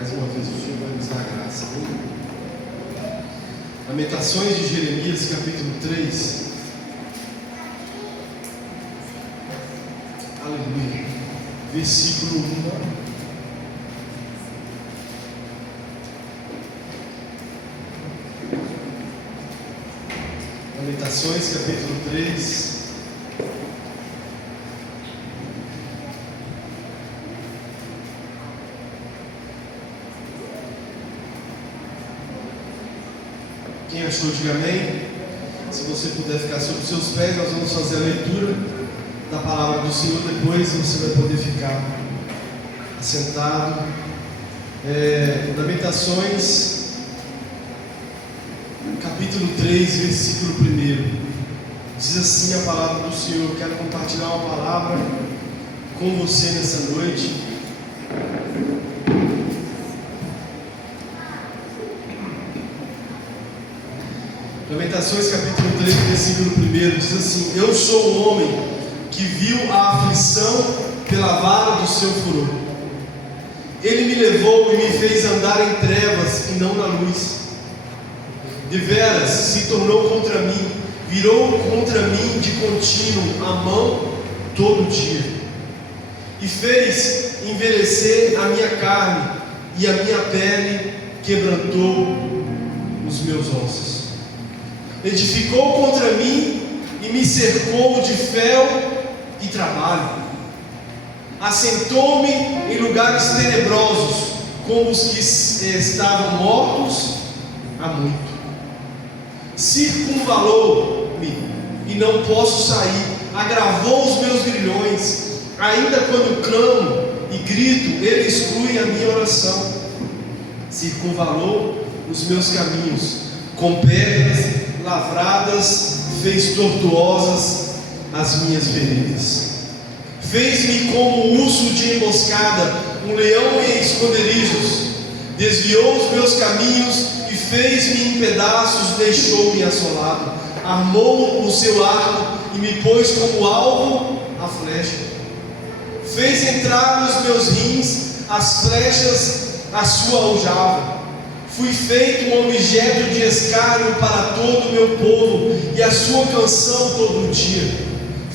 Mais uma vez o Senhor vai nos dar graça. Lamentações de Jeremias, capítulo 3. Aleluia. Versículo 1. Lamentações, capítulo 3. Quem achou, diga amém. Se você puder ficar sobre os seus pés, nós vamos fazer a leitura da palavra do Senhor. Depois você vai poder ficar assentado. Lamentações, capítulo 3, versículo 1. Diz assim a palavra do Senhor. Eu quero compartilhar uma palavra com você nessa noite. Lamentações, capítulo 3, versículo 1. Diz assim: Eu sou um homem que viu a aflição pela vara do seu furor. Ele me levou e me fez andar em trevas e não na luz. Deveras se tornou contra mim, virou contra mim de contínuo a mão todo dia, e fez envelhecer a minha carne, e a minha pele quebrantou os meus ossos. Edificou contra mim e me cercou de fel e trabalho. Assentou-me em lugares tenebrosos, como os que estavam mortos há muito. Circunvalou-me e não posso sair. Agravou os meus grilhões. Ainda quando clamo e grito, ele exclui a minha oração. Circunvalou os meus caminhos. Com pedras lavradas fez tortuosas as minhas veredas. Fez-me como urso de emboscada, um leão em esconderijos. Desviou os meus caminhos e fez-me em pedaços, deixou-me assolado. Armou o seu arco e me pôs como alvo a flecha. Fez entrar nos meus rins as flechas, a sua aljava. Fui feito um objeto de escárnio para todo o meu povo, e a sua canção todo dia.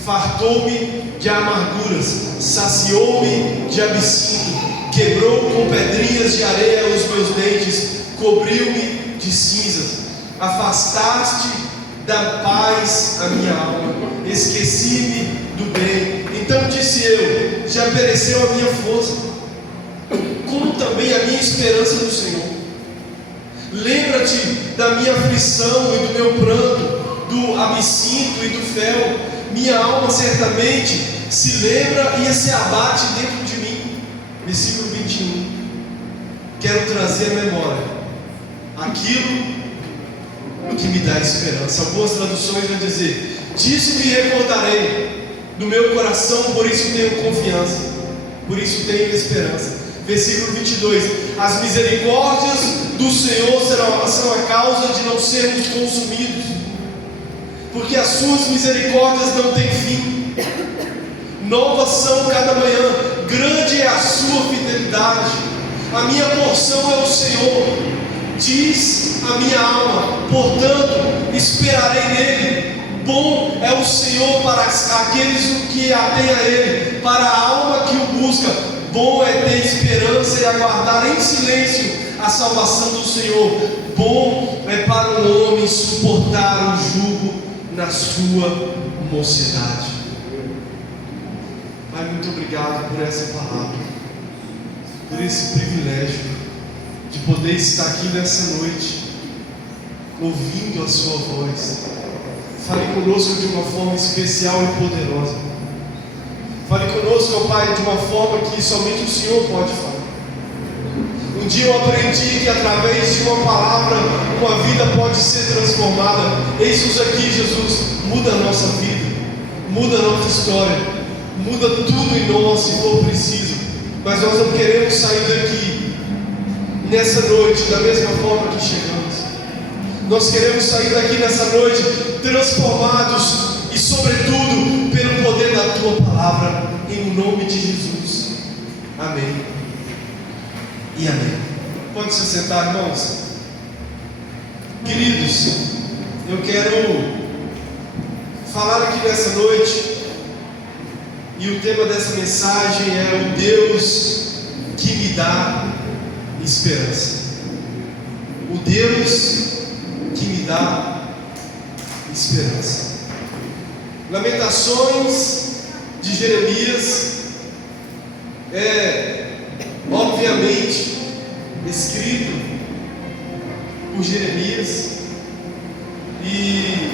Fartou-me de amarguras, saciou-me de absinto, quebrou com pedrinhas de areia os meus dentes, cobriu-me de cinzas. Afastaste da paz a minha alma, esqueci-me do bem. Então disse eu: já pereceu a minha força, como também a minha esperança no Senhor. Lembra-te da minha aflição e do meu pranto, do absinto e do fel. Minha alma certamente se lembra e se abate dentro de mim. Versículo 21. Quero trazer à memória aquilo que me dá esperança. Algumas traduções vão dizer: disso me recordarei do meu coração, por isso tenho confiança, por isso tenho esperança. Versículo 22. As misericórdias do Senhor são a causa de não sermos consumidos, porque as suas misericórdias não têm fim. Novas são cada manhã, grande é a sua fidelidade. A minha porção é o Senhor, diz a minha alma, portanto esperarei nele. Bom é o Senhor para aqueles que atêm a ele, para a alma que o busca. Bom é ter esperança e aguardar em silêncio a salvação do Senhor. Bom é para o homem suportar o jugo na sua mocidade. Pai, muito obrigado por essa palavra, por esse privilégio de poder estar aqui nessa noite, ouvindo a sua voz. Fale conosco de uma forma especial e poderosa. Fale conosco, ó Pai, de uma forma que somente o Senhor pode falar. Um dia eu aprendi que através de uma palavra, uma vida pode ser transformada. Eis-nos aqui, Jesus. Muda a nossa vida, muda a nossa história, muda tudo em nós se for preciso. Mas nós não queremos sair daqui nessa noite da mesma forma que chegamos. Nós queremos sair daqui nessa noite transformados e, sobretudo, pelo poder da Tua Palavra, em nome de Jesus. Amém e amém. Pode se sentar, irmãos. Queridos, eu quero falar aqui nessa noite, e o tema dessa mensagem é o Deus que me dá esperança. O Deus que me dá esperança. Lamentações de Jeremias é obviamente escrito por Jeremias, e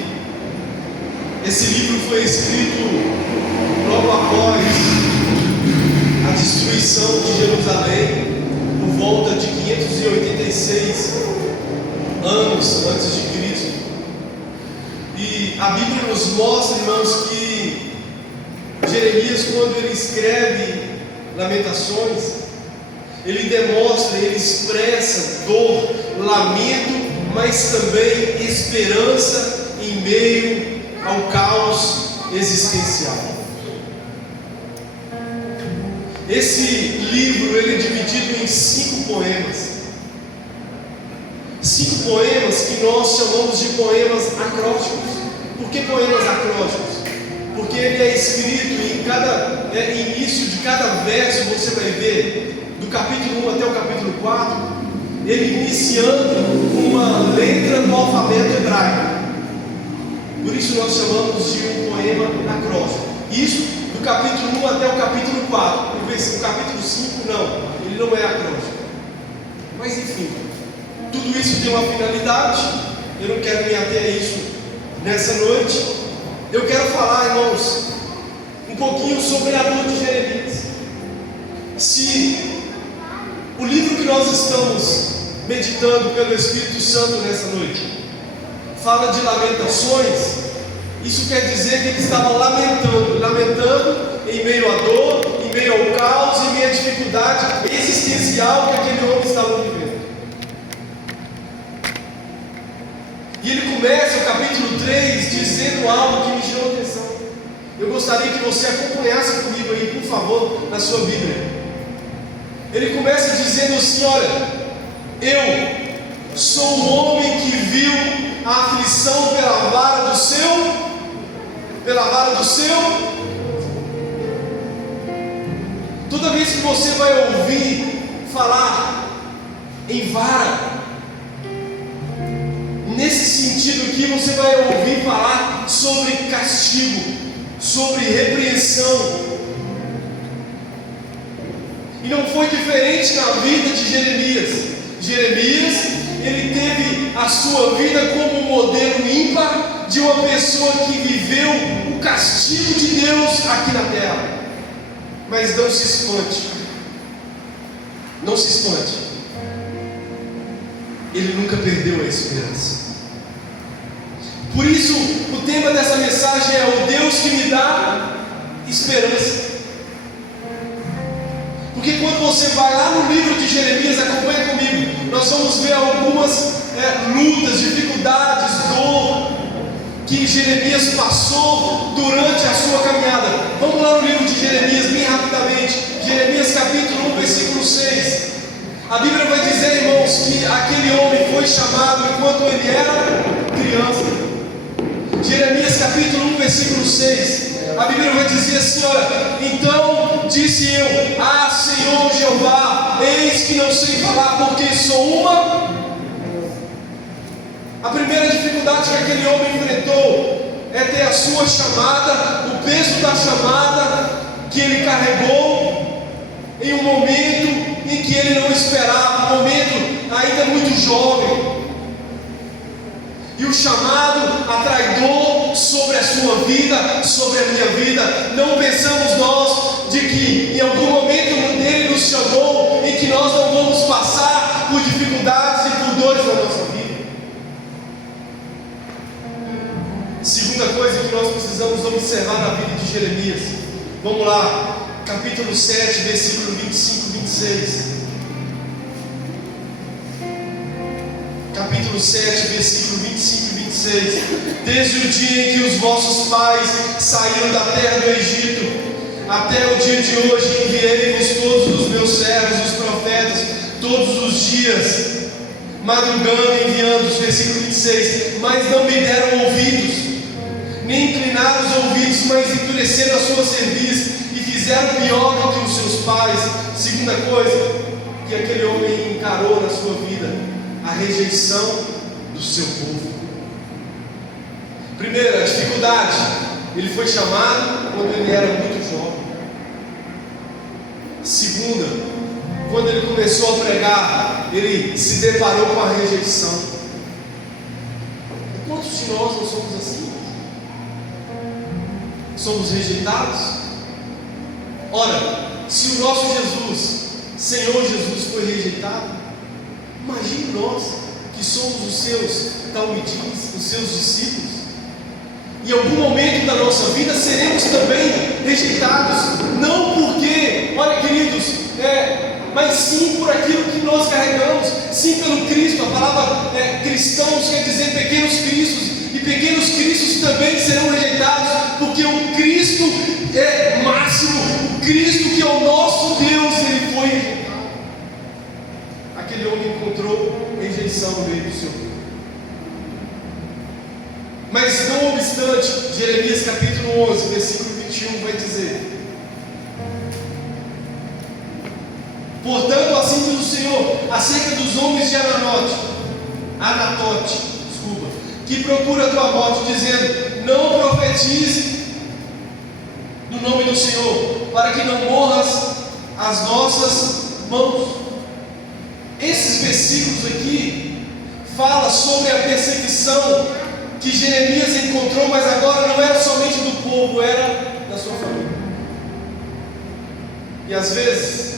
esse livro foi escrito logo após a destruição de Jerusalém, por volta de 586 anos antes de Cristo. E a Bíblia nos mostra, irmãos, que Jeremias, quando ele escreve Lamentações, ele demonstra, ele expressa dor, lamento, mas também esperança em meio ao caos existencial. Esse livro ele é dividido em 5 poemas. 5 poemas que nós chamamos de poemas acrósticos. Por que poemas acrósticos? Porque ele é escrito em cada início de cada verso. Você vai ver do capítulo 1 até o capítulo 4, ele iniciando uma letra do alfabeto hebraico. Por isso nós chamamos de um poema acróstico. Isso do capítulo 1 até o capítulo 4. O capítulo 5 não, ele não é acróstico. Mas enfim, tudo isso tem uma finalidade. Eu não quero me ater a isso nessa noite. Eu quero falar, irmãos, um pouquinho sobre a dor de Jeremias. Se o livro que nós estamos meditando pelo Espírito Santo nessa noite fala de lamentações, isso quer dizer que ele estava lamentando em meio à dor, em meio ao caos, em meio à dificuldade existencial que aquele homem estava vivendo. E ele começa o capítulo 3 dizendo algo que me chamou a atenção. Eu gostaria que você acompanhasse comigo aí, por favor, na sua Bíblia. Ele começa dizendo assim: olha, eu sou um homem que viu a aflição pela vara do seu. Toda vez que você vai ouvir falar em vara, nesse sentido aqui, você vai ouvir falar sobre castigo, sobre repreensão. E não foi diferente na vida de Jeremias. Jeremias, ele teve a sua vida como um modelo ímpar de uma pessoa que viveu o castigo de Deus aqui na terra. Mas não se espante, não se espante, ele nunca perdeu a esperança. Por isso, o tema dessa mensagem é o Deus que me dá esperança. Porque quando você vai lá no livro de Jeremias, acompanha comigo, nós vamos ver algumas lutas, dificuldades, dor que Jeremias passou durante a sua caminhada. Vamos lá no livro de Jeremias, bem rapidamente. Jeremias capítulo 1, versículo 6. A Bíblia vai dizer, irmãos, que aquele homem foi chamado enquanto ele era criança. Jeremias capítulo 1, versículo 6. A Bíblia vai dizer assim: olha, então disse eu: ah, Senhor Jeová, eis que não sei falar, porque sou uma. A primeira dificuldade que aquele homem enfrentou é ter a sua chamada, o peso da chamada que ele carregou em um momento em que ele não esperava, um momento ainda muito jovem. E o chamado atrai dor sobre a sua vida, sobre a minha vida. Não pensamos nós de que em algum momento Ele nos chamou em que nós não vamos passar por dificuldades e por dores na nossa vida. Segunda coisa que nós precisamos observar na vida de Jeremias. Vamos lá, capítulo 7, versículo 25 e 26. Capítulo 7, versículo 25 e 26. Desde o dia em que os vossos pais saíram da terra do Egito, até o dia de hoje enviei-vos todos os meus servos, os profetas, todos os dias, madrugando e enviando, versículo 26, mas não me deram ouvidos, nem inclinaram os ouvidos, mas endureceram a sua cerviz e fizeram pior do que os seus pais. Segunda coisa que aquele homem encarou na sua vida: a rejeição do seu povo. Primeira, a dificuldade: ele foi chamado quando ele era muito jovem. Segunda, quando ele começou a pregar, ele se deparou com a rejeição. Quantos de nós não somos assim? Somos rejeitados? Ora, se o nosso Jesus, Senhor Jesus, foi rejeitado, imagine nós que somos os seus talmidim, os seus discípulos. Em algum momento da nossa vida seremos também rejeitados, não porque, olha queridos, mas sim por aquilo que nós carregamos, sim pelo Cristo. A palavra cristãos quer dizer pequenos cristos, e pequenos cristos também serão rejeitados, porque o Cristo é máximo, o Cristo que é o nosso Deus, ele foi rejeitado. Aquele homem encontrou rejeição no meio do seu povo. Mas não obstante, Jeremias capítulo 11, versículo 21 vai dizer: portanto, assim diz o Senhor acerca dos homens de Anatote, que procura a tua morte, dizendo: não profetize no nome do Senhor, para que não morras as nossas mãos. Esses versículos aqui falam sobre a perseguição que Jeremias encontrou, mas agora não era somente do povo, era da sua família. E às vezes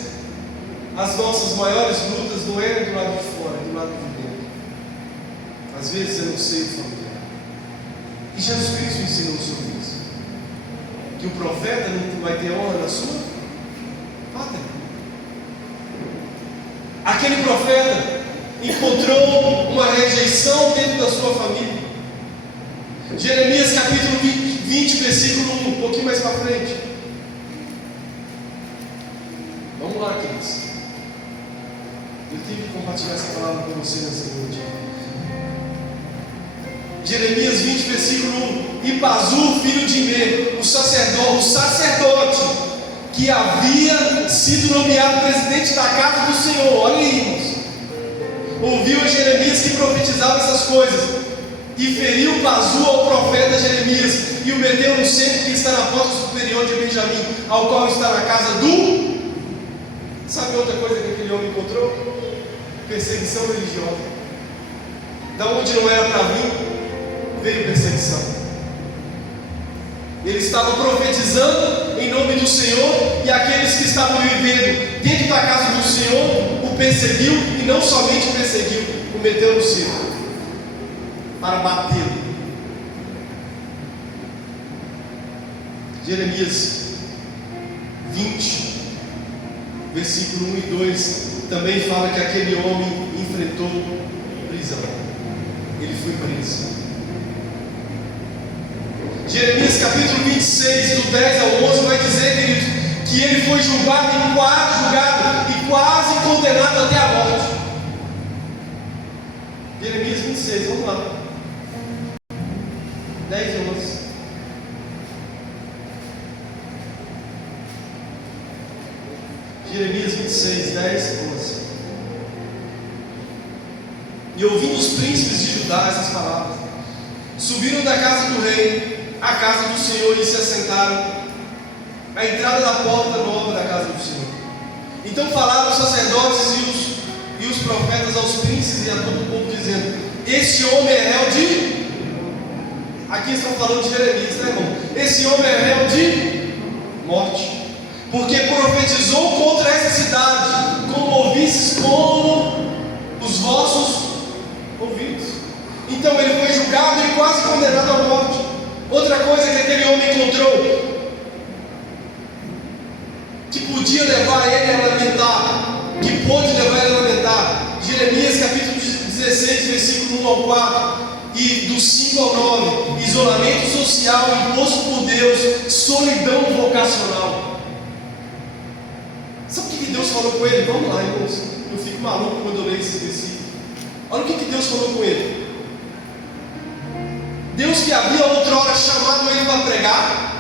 as nossas maiores lutas não eram do lado de fora, é do lado de dentro. Às vezes é no seio familiar. E Jesus Cristo ensinou sobre isso, que o profeta não vai ter honra na sua pátria. Aquele profeta encontrou uma rejeição dentro da sua família. Jeremias capítulo 20, versículo 1, um pouquinho mais para frente. Vamos lá, queridos. Eu tenho que compartilhar essa palavra com você nessa noite. Jeremias 20, versículo 1. E Pazur, filho de Imer, o sacerdote que havia sido nomeado presidente da casa do Senhor, olha aí, irmãos, ouviu a Jeremias que profetizava essas coisas, e feriu Pazur ao profeta Jeremias, e o meteu no centro que está na porta superior de Benjamim, ao qual está na casa do... Sabe outra coisa que aquele homem encontrou? Perseguição religiosa. Da onde não era para vir, veio perseguição. Ele estava profetizando em nome do Senhor, e aqueles que estavam vivendo dentro da casa do Senhor o perseguiu, e não somente o perseguiu, o meteu no centro para batê-lo. Jeremias 20, versículo 1 e 2 também fala que aquele homem enfrentou prisão. Ele foi preso. Jeremias capítulo 26, do 10 ao 11 vai dizer, queridos, que ele foi julgado e quase condenado até a morte. Jeremias 26, vamos lá, 10 e 11. Jeremias 26, 10 e 11. E ouvindo os príncipes de Judá essas palavras, subiram da casa do rei à casa do Senhor e se assentaram à entrada da porta nova da casa do Senhor. Então falaram os sacerdotes e os profetas aos príncipes e a todo o povo, dizendo: este homem é réu de... Aqui estão falando de Jeremias, né, irmão? Esse homem é réu de morte, porque profetizou contra essa cidade, como ouvistes como os vossos ouvidos. Então ele foi julgado e quase condenado à morte. Outra coisa que aquele homem encontrou, que podia levar ele a lamentar, que pôde levar ele a lamentar, Jeremias capítulo 16, versículo 1 ao 4, e do 5 ao 9, isolamento social imposto por Deus, solidão vocacional. Sabe o que Deus falou com ele? Vamos lá, irmãos, eu fico maluco quando eu leio esse versículo. Olha o que Deus falou com ele. Deus que havia outrora chamado ele para pregar,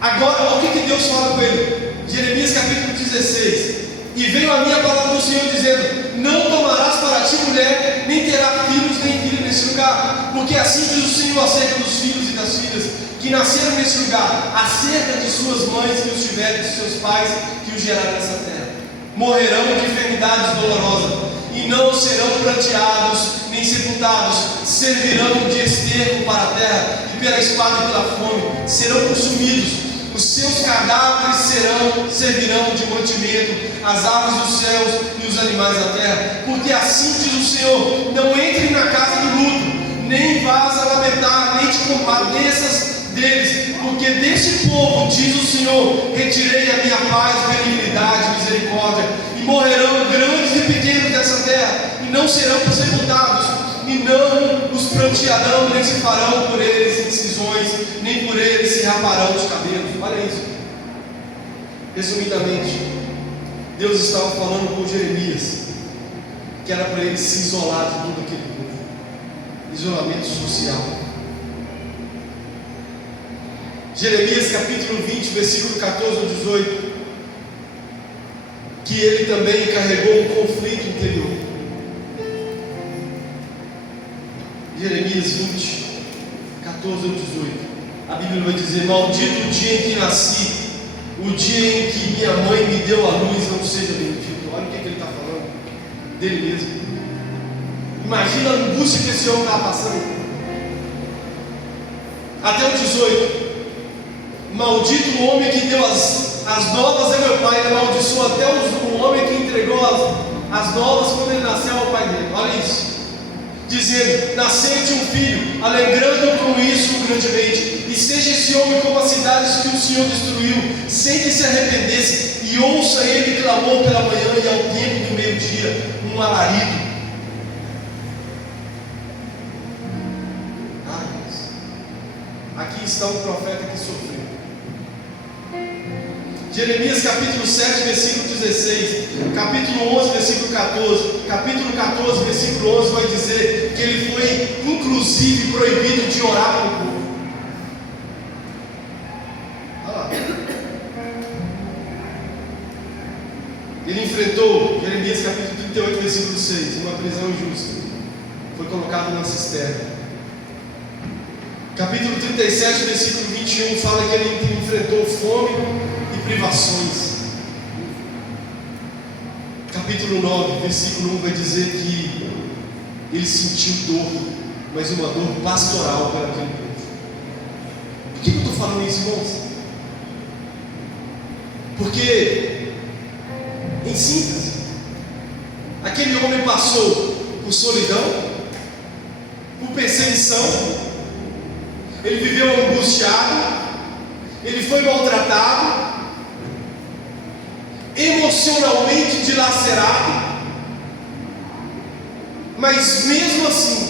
agora olha o que Deus fala com ele. Jeremias capítulo 16. E veio a minha palavra do Senhor dizendo: não tomarás para ti mulher, nem terá filhos nem filhas nesse lugar, porque assim diz o Senhor acerca dos filhos e das filhas que nasceram nesse lugar, acerca de suas mães que os tiverem, de seus pais que os geraram nessa terra. Morrerão de enfermidades dolorosas, e não serão pranteados nem sepultados, servirão de esterco para a terra, e pela espada e pela fome serão consumidos. Os seus cadáveres servirão de mantimento às aves dos céus e os animais da terra, porque assim diz o Senhor: não entre na casa do luto, nem vás a lamentar, nem te compadeças deles, porque deste povo, diz o Senhor, retirei a minha paz, benignidade, misericórdia, e morrerão grandes e pequenos dessa terra, e não serão sepultados, e não os prantearão, nem se farão por eles incisões, nem por eles se raparão os cabelos. Olha isso. Resumidamente, Deus estava falando com Jeremias que era para ele se isolar de todo aquele povo. Isolamento social. Jeremias capítulo 20, versículo 14 ao 18, que ele também carregou um conflito interior. Jeremias 20, 14 ao 18. A Bíblia vai dizer: maldito o dia em que nasci, o dia em que minha mãe me deu a luz, não seja bendito. Olha o que ele está falando dele mesmo. Imagina a angústia que esse homem estava passando. Até o 18. Maldito o homem que deu as novas a meu pai. Ele amaldiçoou até o homem que entregou as novas quando ele nasceu ao pai dele. Olha isso. Dizendo: nasceu-te um filho, alegrando com isso grandemente. E seja esse homem como as cidades que o Senhor destruiu, sem que se arrependesse, e ouça ele que clamou pela manhã e ao tempo do meio-dia um alarido. Aqui está um profeta que sofreu. Jeremias capítulo 7, versículo 16, capítulo 11, versículo 14, capítulo 14, versículo 11 vai dizer que ele foi inclusive proibido de orar para o povo. Olha lá. Ele enfrentou, Jeremias capítulo 38, versículo 6, uma prisão injusta. Foi colocado numa cisterna. Capítulo 37, versículo 21 fala que ele enfrentou fome e privações. Capítulo 9, versículo 1 vai dizer que ele sentiu dor, mas uma dor pastoral para aquele povo. Por que eu estou falando isso, irmãos? Porque, em síntese, aquele homem passou por solidão, por perseguição, ele viveu angustiado, ele foi maltratado, emocionalmente dilacerado, mas mesmo assim,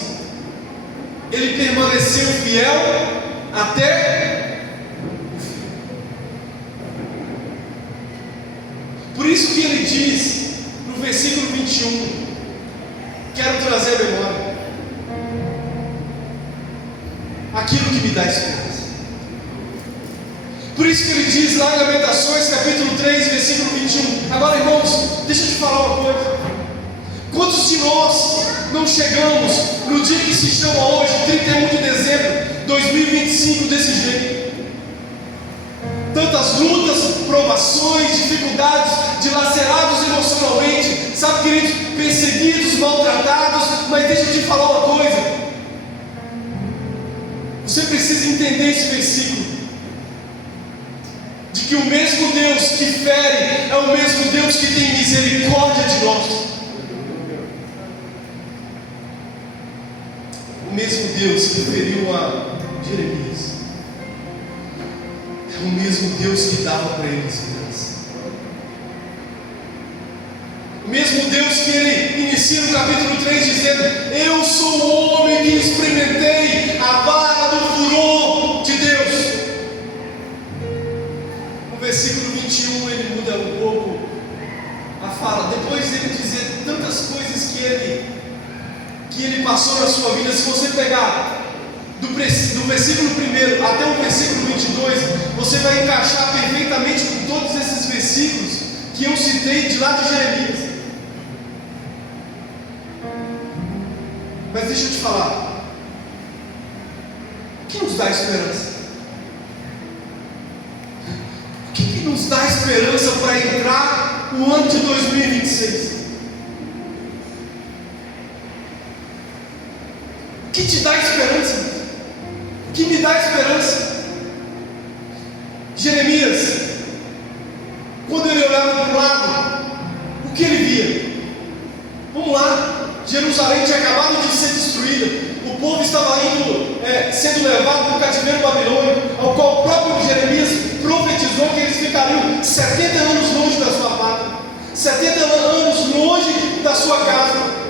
ele permaneceu fiel até o fim. Por isso que ele diz no versículo 21, quero trazer a memória aquilo que me dá esperança. Por isso que ele diz lá em Lamentações capítulo 3, versículo 21. Agora, irmãos, deixa eu te falar uma coisa. Quantos de nós não chegamos no dia que se chama hoje, 31 de dezembro de 2025, desse jeito? Tantas lutas, provações, dificuldades, dilacerados emocionalmente, sabe, queridos, perseguidos, maltratados. Mas deixa eu te falar uma coisa. Você precisa entender esse versículo, de que o mesmo Deus que fere é o mesmo Deus que tem misericórdia de nós. O mesmo Deus que feriu a Jeremias é o mesmo Deus que dava para ele esperança. O mesmo Deus que ele inicia no capítulo 3 dizendo: eu sou o homem que experimentei a vara do furor de Deus. No versículo 21 ele muda um pouco a fala. Depois de ele dizer tantas passou na sua vida, se você pegar do versículo 1 até o versículo 22, você vai encaixar perfeitamente com todos esses versículos que eu citei de lá de Jeremias. Mas deixa eu te falar, o que nos dá esperança? O que nos dá esperança para entrar no ano de 2026? O que te dá esperança? O que me dá esperança? Jeremias, quando ele olhava para o lado, o que ele via? Vamos lá, Jerusalém tinha acabado de ser destruída, o povo estava sendo levado para o cativeiro babilônico, ao qual o próprio Jeremias profetizou que eles ficariam 70 anos longe da sua pátria, 70 anos longe da sua casa.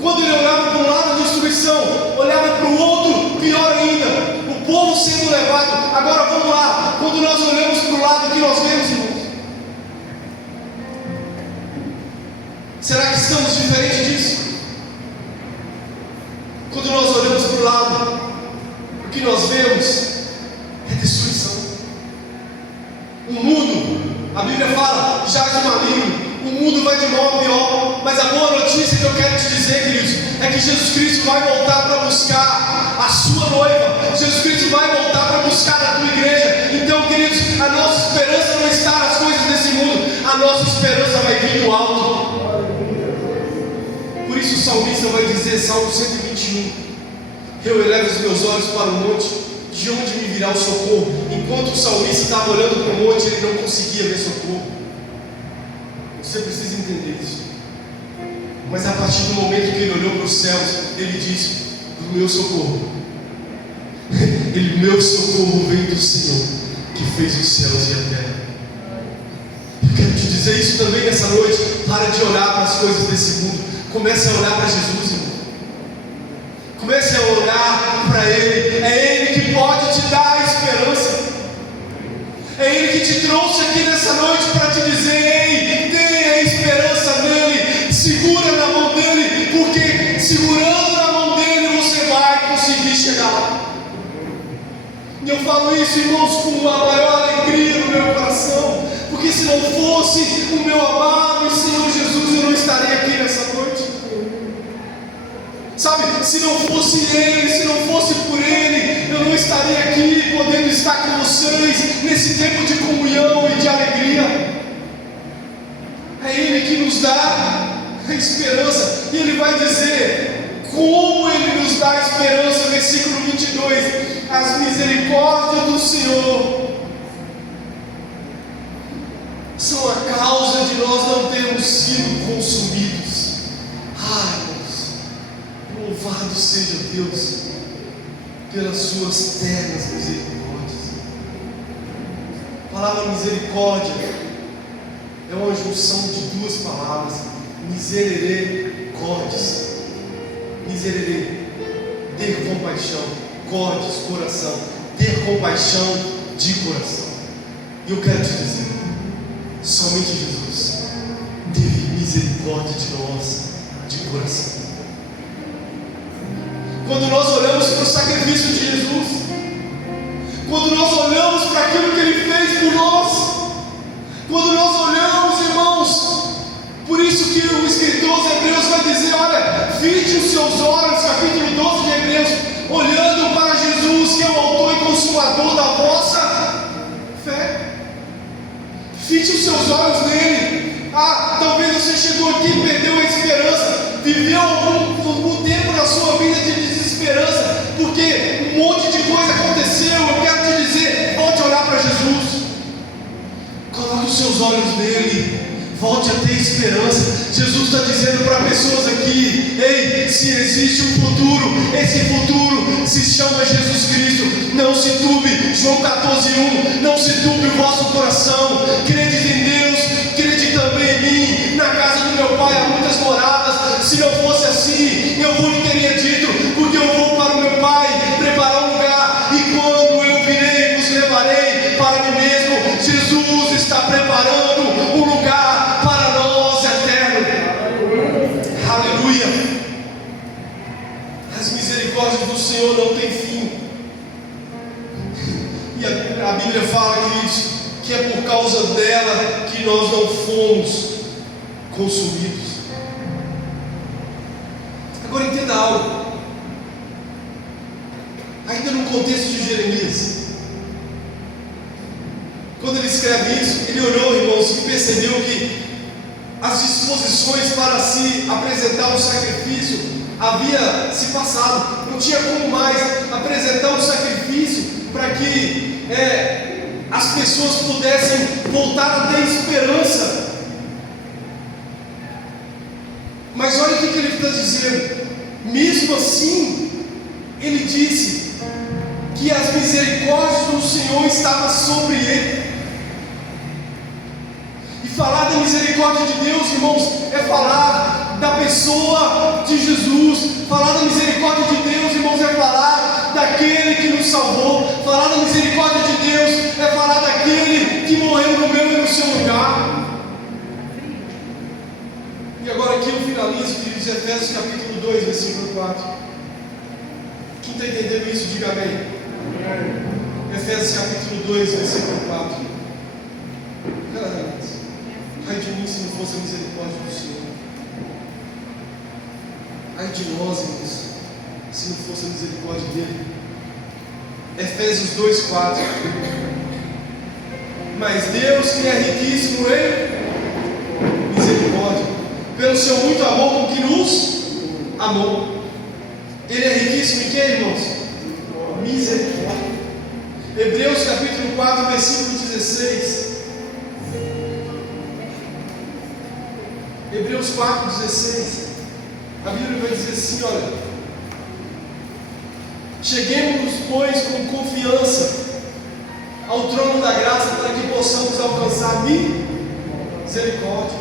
Quando ele olhava para um lado, a destruição, olhava para o outro, pior ainda, o povo sendo levado. Agora vamos lá, quando nós olhamos para o lado, o que nós vemos, irmãos? Será que estamos diferentes disso? Quando nós olhamos para o lado, o que nós vemos é destruição. O mundo, a Bíblia fala, jaz no maligno. O mundo vai de mal a pior, mas a boa notícia que eu quero te dizer, queridos, é que Jesus Cristo vai voltar para buscar a sua noiva. Jesus Cristo vai voltar para buscar a tua igreja. Então, queridos, a nossa esperança não está nas coisas desse mundo, a nossa esperança vai vir do alto. Por isso o salmista vai dizer, Salmo 121, eu elevo os meus olhos para o monte, de onde me virá o socorro? Enquanto o salmista estava olhando para o monte, ele não conseguia ver socorro. Você precisa entender isso. Mas a partir do momento que ele olhou para os céus, ele disse, do meu socorro. Meu socorro vem do Senhor, que fez os céus e a terra. Eu quero te dizer isso também nessa noite. Para de olhar para as coisas desse mundo. Comece a olhar para Jesus, irmão. Comece a olhar para Ele. É Ele que pode te dar a esperança. É Ele que te trouxe aqui nessa noite para te dizer, ei, tenha esperança nele, segura na mão dele, porque segurando na mão dele você vai conseguir chegar lá. E eu falo isso, irmãos, com a maior alegria no meu coração, porque se não fosse o meu amado e Senhor Jesus, eu não estaria aqui nessa noite. Sabe, se não fosse Ele, se não fosse por Ele, eu não estaria aqui podendo estar com vocês nesse tempo de comunhão e de alegria. É Ele que nos dá a esperança, e Ele vai dizer como Ele nos dá a esperança, versículo 22, as misericórdias do Senhor são a causa de nós não termos sido consumidos. Louvado seja Deus pelas suas ternas misericórdias. A palavra misericórdia é uma junção de duas palavras: miserere, cordes. Miserere, ter compaixão, cordes, coração, ter compaixão de coração. E eu quero te dizer, somente Jesus teve misericórdia de nós de coração. Quando nós olhamos para o sacrifício de Jesus, quando nós olhamos para aquilo que Ele fez por nós, quando nós olhamos, irmãos, por isso que o escritor aos Hebreus vai dizer, olha, fite os seus olhos, capítulo 12 de Hebreus, olhando para Jesus, que é o autor e consumador da vossa fé. Fite os seus olhos nele. Talvez você chegou aqui e perdeu a esperança, viveu algum tempo na sua vida de desesperança, porque um monte de coisa aconteceu. Eu quero te dizer, volte a olhar para Jesus, coloque os seus olhos nele, volte a ter esperança. Jesus está dizendo para pessoas aqui, ei, se existe um futuro, esse futuro se chama Jesus Cristo. Não se turbe, João 14:1, não se turbe o vosso coração. Credes em Deus, crede também em mim. Na casa do meu Pai há muitas moradas. Se não fosse assim, eu vos teria dito, porque eu vou para o meu Pai preparar um lugar, e quando eu virei, vos levarei para mim mesmo. Jesus está preparando um lugar para nós eterno. Aleluia. Senhor não tem fim. E a Bíblia fala, queridos, que é por causa dela que nós não fomos consumidos. Agora entenda algo. Ainda no contexto de Jeremias, quando ele escreve isso, ele olhou, irmãos, e percebeu que as disposições para se apresentar o sacrifício havia se passado. Não tinha como mais apresentar um sacrifício para que as pessoas pudessem voltar a ter esperança. Mas olha o que ele está dizendo. Mesmo assim, ele disse que as misericórdias do Senhor estavam sobre ele. E falar da misericórdia de Deus, irmãos, é falar da pessoa de Jesus. Falar da misericórdia de Deus, irmãos, é falar daquele que nos salvou. Falar da misericórdia de Deus é falar daquele que morreu no meu e no seu lugar. E agora aqui eu finalizo, queridos, Efésios capítulo 2, versículo 4. Quem está entendendo isso, diga amém. Efésios capítulo 2, versículo 4. Ai de mim se não fosse a misericórdia do Senhor. Ai de nós, irmãos, se não fosse a misericórdia dele. Efésios 2, 4. Mas Deus, que é riquíssimo em misericórdia, pelo seu muito amor com que nos amou. Ele é riquíssimo em quê, irmãos? Misericórdia. Hebreus capítulo 4, versículo 16. Hebreus 4, 16. A Bíblia vai dizer assim, olha: cheguemos, pois, com confiança ao trono da graça, para que possamos alcançar misericórdia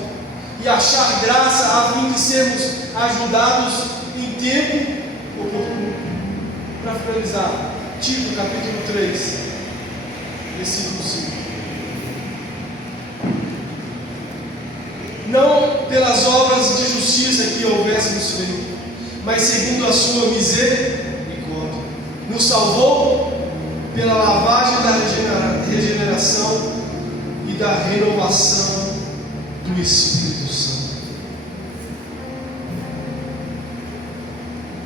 e achar graça, a fim de sermos ajudados em tempo oportuno. Para finalizar, Tito capítulo 3, versículo 5. Não pelas obras de justiça que houvéssemos feito, mas segundo a sua misericórdia, nos salvou pela lavagem da regeneração e da renovação do Espírito Santo.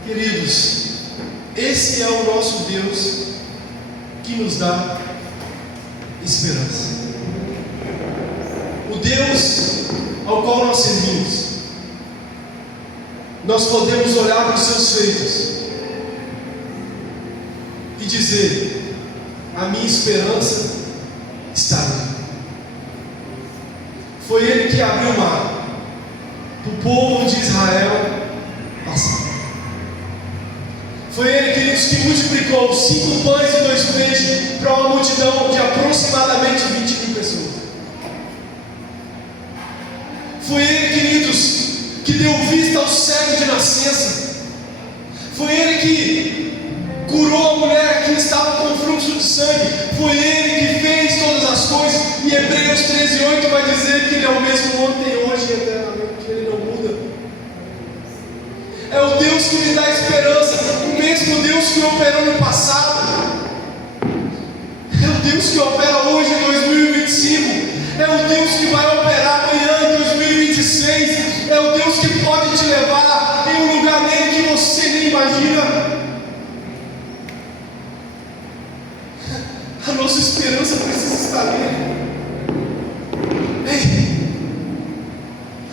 Queridos, esse é o nosso Deus que nos dá esperança. O Deus ao qual nós servimos. Nós podemos olhar para os seus feitos e dizer: a minha esperança está nele. Foi ele que abriu o mar para o povo de Israel passar. Foi ele, queridos, que multiplicou 5 pães e 2 peixes para uma multidão de aproximadamente 20 mil pessoas. Foi ele, queridos, que deu vista ao cego de nascença. Foi ele que curou a mulher que estava com fluxo de sangue. Foi ele que fez todas as coisas. E Hebreus 13:8 vai dizer que ele é o mesmo ontem, hoje e eternamente. Ele não muda. É o Deus que lhe dá esperança. O mesmo Deus que operou no passado é o Deus que opera hoje em 2025. É o Deus que vai operar amanhã em 2026. É o Deus que pode te levar em um lugar nele que você nem imagina. A nossa esperança precisa estar nele. Ei,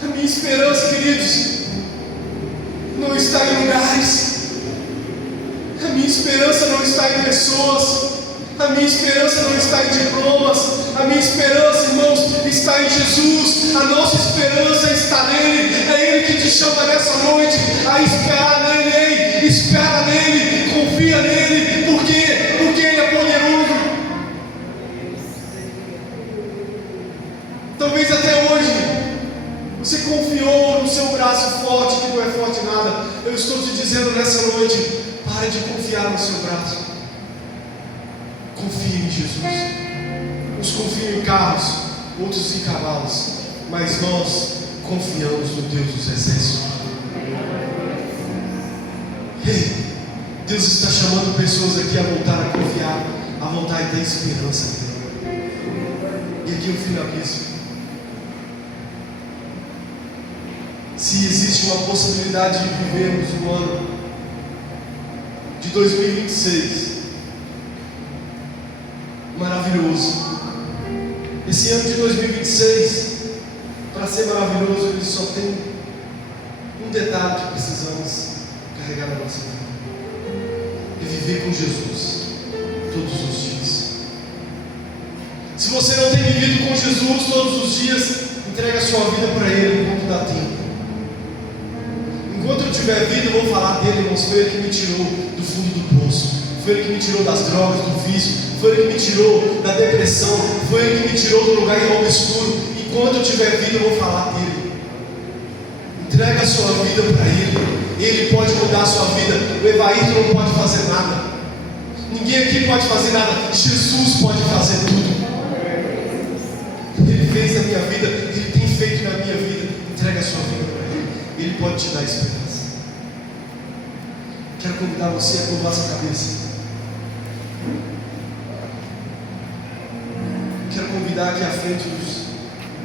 a minha esperança, queridos, não está em lugares. A minha esperança não está em pessoas. A minha esperança não está em diplomas. A minha esperança, irmãos, está em Jesus. A nossa esperança está nele. É ele que te chama nessa noite a esperar nele. Ei, espera nele, confia nele. Por quê? Porque ele é poderoso. Talvez até hoje você confiou no seu braço forte, que não é forte nada. Eu estou te dizendo nessa noite: pare de confiar no seu braço. Confie em Jesus. Uns confiam em carros, outros em cavalos, mas nós confiamos no Deus dos exércitos. Ei, Deus está chamando pessoas aqui a voltar a confiar, a voltar a ter esperança. E aqui eu finalizo. Se existe uma possibilidade de vivermos o ano de 2026 maravilhoso, esse ano de 2026, para ser maravilhoso, ele só tem um detalhe que precisamos carregar na nossa vida: é viver com Jesus todos os dias. Se você não tem vivido com Jesus todos os dias, entregue a sua vida para Ele enquanto dá tempo. Enquanto eu tiver vida, eu vou falar dele, irmãos. Foi Ele que me tirou do fundo do poço, foi Ele que me tirou das drogas, do vício, foi Ele que me tirou da depressão, foi Ele que me tirou do lugar obscuro. Enquanto eu tiver vida, eu vou falar dele. Entrega a sua vida para Ele. Ele pode mudar a sua vida. O Evaíto não pode fazer nada. Ninguém aqui pode fazer nada. Jesus pode fazer tudo. Ele fez na minha vida, Ele tem feito na minha vida. Entrega a sua vida para Ele. Ele pode te dar esperança. Quero convidar você a curvar sua cabeça. Quero convidar aqui à frente